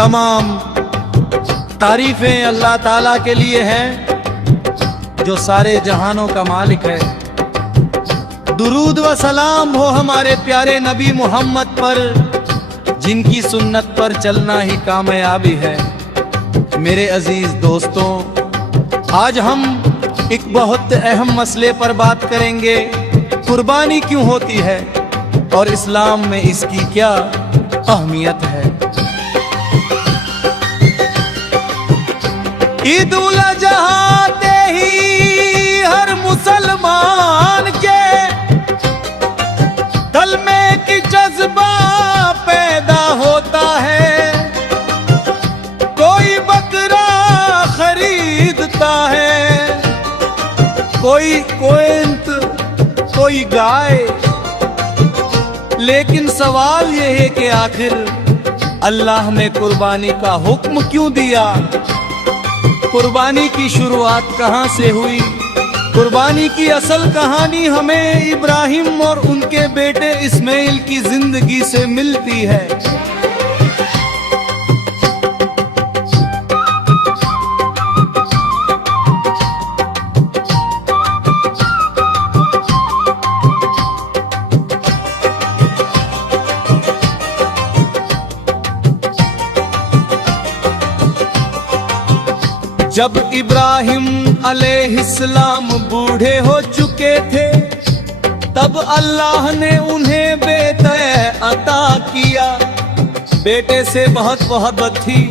तमाम तारीफें अल्लाह ताला के लिए हैं जो सारे जहानों का मालिक है। दुरूद व सलाम हो हमारे प्यारे नबी मोहम्मद पर, जिनकी सुन्नत पर चलना ही कामयाबी है। मेरे अजीज दोस्तों, आज हम एक बहुत अहम मसले पर बात करेंगे। कुर्बानी क्यों होती है और इस्लाम में इसकी क्या अहमियत है। ईद उल अज़हा ते ही हर मुसलमान के दिल में की जज्बा पैदा होता है। कोई बकरा खरीदता है, कोई कोयंत, कोई गाय। लेकिन सवाल यह है कि आखिर अल्लाह ने कुर्बानी का हुक्म क्यों दिया। कुर्बानी की शुरुआत कहां से हुई। कुर्बानी की असल कहानी हमें इब्राहिम और उनके बेटे इस्माइल की जिंदगी से मिलती है। जब इब्राहिम अलैहिस्सलाम बूढ़े हो चुके थे, तब अल्लाह ने उन्हें बेटा अता किया। बेटे से बहुत मोहब्बत थी,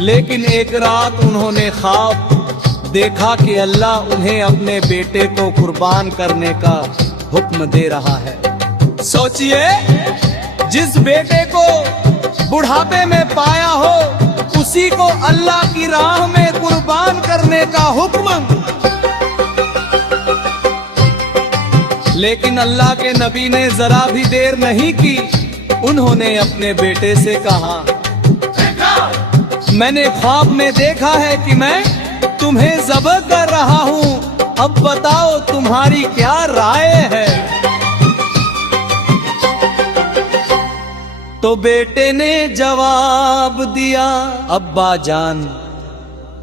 लेकिन एक रात उन्होंने ख्वाब देखा कि अल्लाह उन्हें अपने बेटे को कुर्बान करने का हुक्म दे रहा है। सोचिए, जिस बेटे को बुढ़ापे में पाया हो, उसी को अल्लाह की राह में कुर्बान करने का हुक्म। लेकिन अल्लाह के नबी ने जरा भी देर नहीं की। उन्होंने अपने बेटे से कहा, मैंने ख्वाब में देखा है कि मैं तुम्हें ज़ब्ह कर रहा हूँ, अब बताओ तुम्हारी क्या राय है। तो बेटे ने जवाब दिया, अब्बा जान,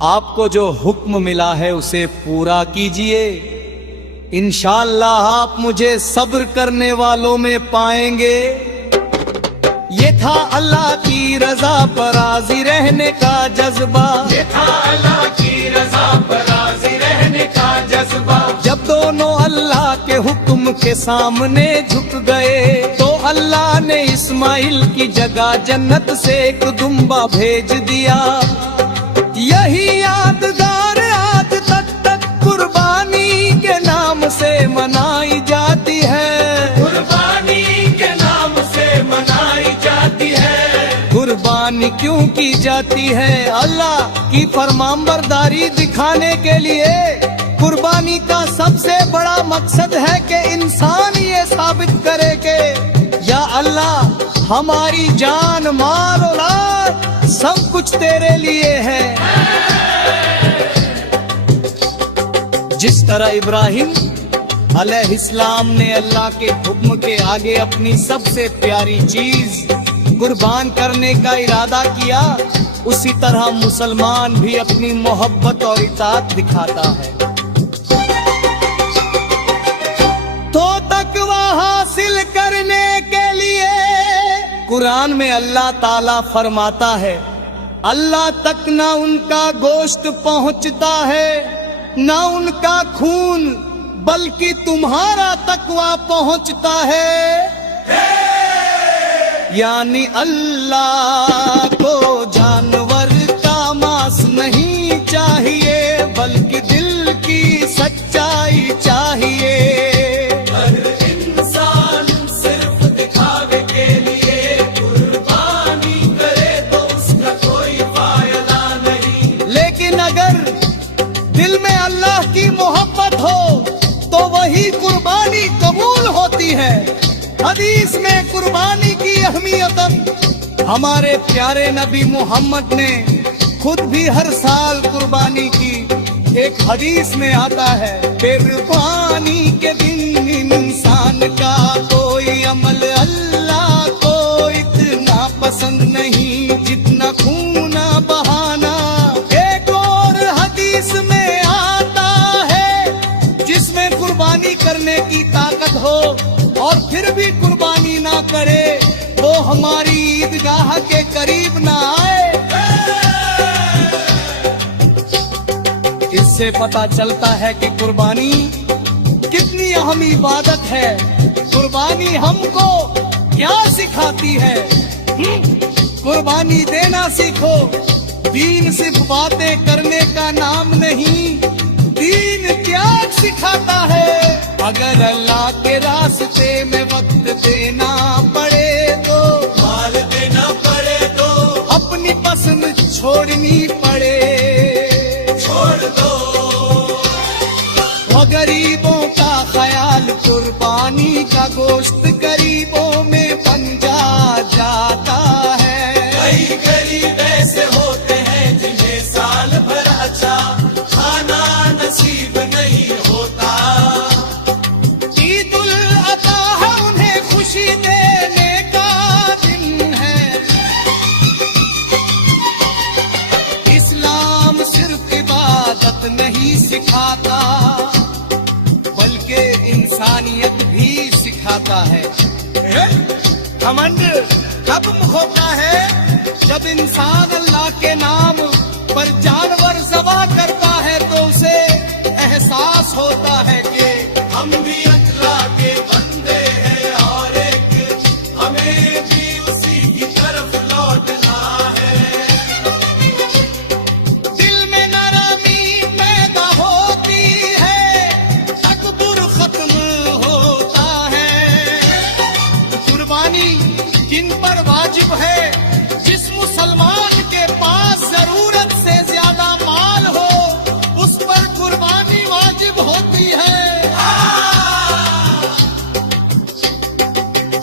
आपको जो हुक्म मिला है उसे पूरा कीजिए। इंशाअल्लाह आप मुझे सब्र करने वालों में पाएंगे। ये था अल्लाह की रजा पर राजी रहने का जज्बा। ये था अल्लाह की रजा पर राजी रहने का जज्बा। जब दोनों अल्लाह के हुक्म के सामने झुक गए, तो अल्लाह ने इस्माइल की जगह जन्नत से एक दुम्बा भेज दिया। यही यादगार आज तक कुर्बानी के नाम से मनाई जाती है। कुर्बानी के नाम से मनाई जाती है। कुर्बानी क्यों की जाती है? अल्लाह की फरमानबरदारी दिखाने के लिए। कुर्बानी का सबसे बड़ा मकसद है कि इंसान ये साबित करे कि या अल्लाह, हमारी जान, माल, औलाद सब कुछ तेरे लिए है। जिस तरह इब्राहिम अलैहिस्सलाम ने अल्लाह के हुक्म के आगे अपनी सबसे प्यारी चीज कुर्बान करने का इरादा किया, उसी तरह मुसलमान भी अपनी मोहब्बत और इताअत दिखाता है। तो तकवा हासिल करने के लिए कुरान में अल्लाह ताला फरमाता है, अल्लाह तक ना उनका गोश्त पहुंचता है, ना उनका खून, बल्कि तुम्हारा तकवा पहुंचता है। यानी अल्लाह को जानवर का मांस नहीं चाहिए, बल्कि दिल की सच्चाई चाहिए। अल्लाह की मोहब्बत हो तो वही कुर्बानी कबूल होती है। हदीस में कुर्बानी की अहमियत हमारे प्यारे नबी मोहम्मद ने खुद भी हर साल कुर्बानी की। एक हदीस में आता है, कुर्बानी के दिन इंसान का कोई अमल अल्लाह को इतना पसंद नहीं जितना खून फिर भी कुर्बानी ना करे, वो हमारी ईदगाह के करीब ना आए। इससे पता चलता है कि कुर्बानी कितनी अहम इबादत है। कुर्बानी हमको क्या सिखाती है? कुर्बानी देना सीखो। दीन सिर्फ बातें करने का नाम नहीं, दीन त्याग सिखाता है। अगर अल्लाह के रास्ते में वक्त देना पड़े तो, माल देना पड़े तो, अपनी पसंद छोड़नी पड़े, छोड़ दो। वो गरीबों का ख्याल, कुर्बानी का गोश्त गरीबों में बन जाता है। कई गरीब ऐसे होते हैं जिन्हें साल भर अच्छा खाना नसीब नहीं होता। ईद उल अज़हा है उन्हें खुशी देने का दिन है। इस्लाम सिर्फ इबादत नहीं सिखाता, बल्कि इंसानियत भी सिखाता है। घमंड कब होता है? जब इंसान अल्लाह के नाम पर जानवर ज़बह करता है तो उसे एहसास होता है कि हम भी अल्लाह के बंदे हैं और एक हमें भी उसी की तरफ लौटना है। दिल में नरमी पैदा होती है, तकब्बुर खत्म होता है। कुर्बानी किन पर वाजिब है? जिस मुसलमान के पास जरूरत से ज्यादा माल हो, उस पर कुर्बानी वाजिब होती है।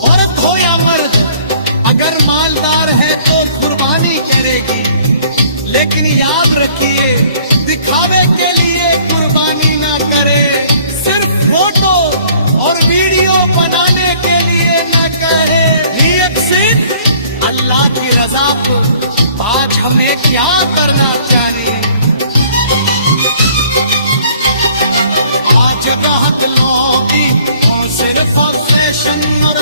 औरत हो या मर्द, अगर मालदार है तो कुर्बानी करेगी, लेकिन याद रखिए दिखावे के लिए कुर्बानी ना करे। सिर्फ फोटो और वीडियो बनाने के लिए ना करे। नियत सिर्फ अल्लाह की रजा को आज हमें क्या करना चाहिए? आज राहत लोगी और सिर्फ फैशन और